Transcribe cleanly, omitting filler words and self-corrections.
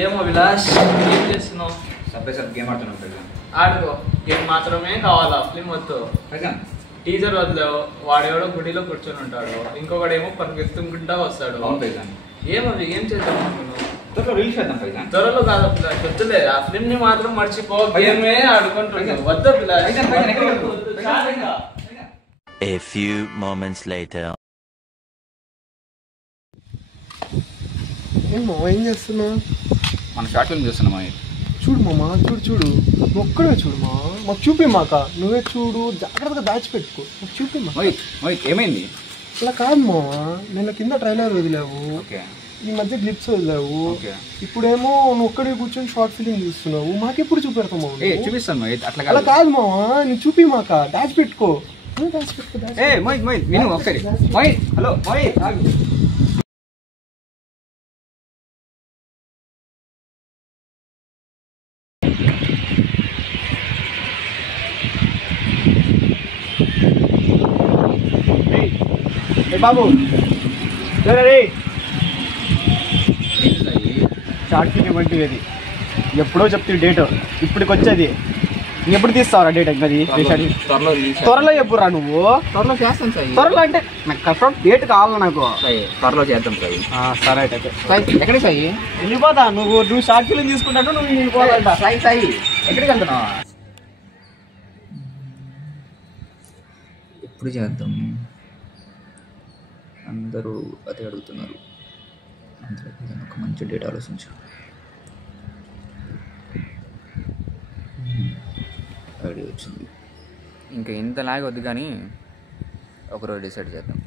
ఏమో విలాస్ ఏం చేస్తున్నావు? గేమ్ ఆడుతున్నాం. ఆడుకో, గేమ్ మాత్రమే కావాలా, ఫిల్మ్ వద్దు. టీజర్ వదిలేవు, వాడెవడో గుడిలో కూర్చొని ఉంటాడు, ఇంకొకడేమో పరిగెత్తుకుంటా వస్తాడు. ఏమవి ఏం చేద్దాం అనుకున్నావు? త్వరలో కాదు పిల్ల, వద్దులే. ఆ ఫిల్మ్ ని మాత్రం మర్చిపో, గేమే ఆడుకుంటున్నావు. వద్దు పిల్ల. A few moments later. ఏం చేస్తున్నావు? మన షార్ట్ ఫిల్మ్ చూస్తున్నామా? చూడు మామ, చూడు ఒక్కడే చూడు మా, మాకు చూపి మాక, నువ్వే చూడు, జాగ్రత్తగా దాచిపెట్టుకో, మాకు చూపి మా. ఏమైంది? అలా కాదు మామ, నిన్న కింద ట్రైలర్ వదిలేవు, ఈ మధ్య క్లిప్స్ వదిలేవు, ఇప్పుడేమో నువ్వు ఒక్కడే కూర్చొని షార్ట్ ఫిలిం చూస్తున్నావు, మాకెప్పుడు చూపెడతావు? చూపిస్తాను. అలా కాదు మామ, నువ్వు చూపి మాక, దాచిపెట్టుకో. హలో బాబు షార్ట్ ఫిల్మ్ ఇవ్వండి, అది ఎప్పుడో చెప్తే డేట్ ఇప్పటికి వచ్చేది, ఎప్పుడు తీస్తావరా డేట్? అది త్వరలో చెప్పురా నువ్వు. త్వరలో చేస్తాను సార్. త్వరలో అంటే నాకు కన్ఫర్మ్ డేట్ కావాలి నాకు. త్వరలో చేద్దాం సార్. సరే అయితే ఎక్కడికి సాయి? వెళ్ళిపోతా. నువ్వు షార్ట్ ఫిల్మ్ తీసుకున్నట్టు నువ్వు వెళ్ళిపోతా. సాయి ఎక్కడికి వెళ్తున్నావు? ఎప్పుడు చేద్దాం? అందరూ అదే అడుగుతున్నారు. అందరూ ఒక మంచి డేట్ ఆలోచించు. ఐడియా వచ్చింది. ఇంకా ఇంత లాగ్ వద్దు కానీ ఒకరోజు డిసైడ్ చేద్దాం.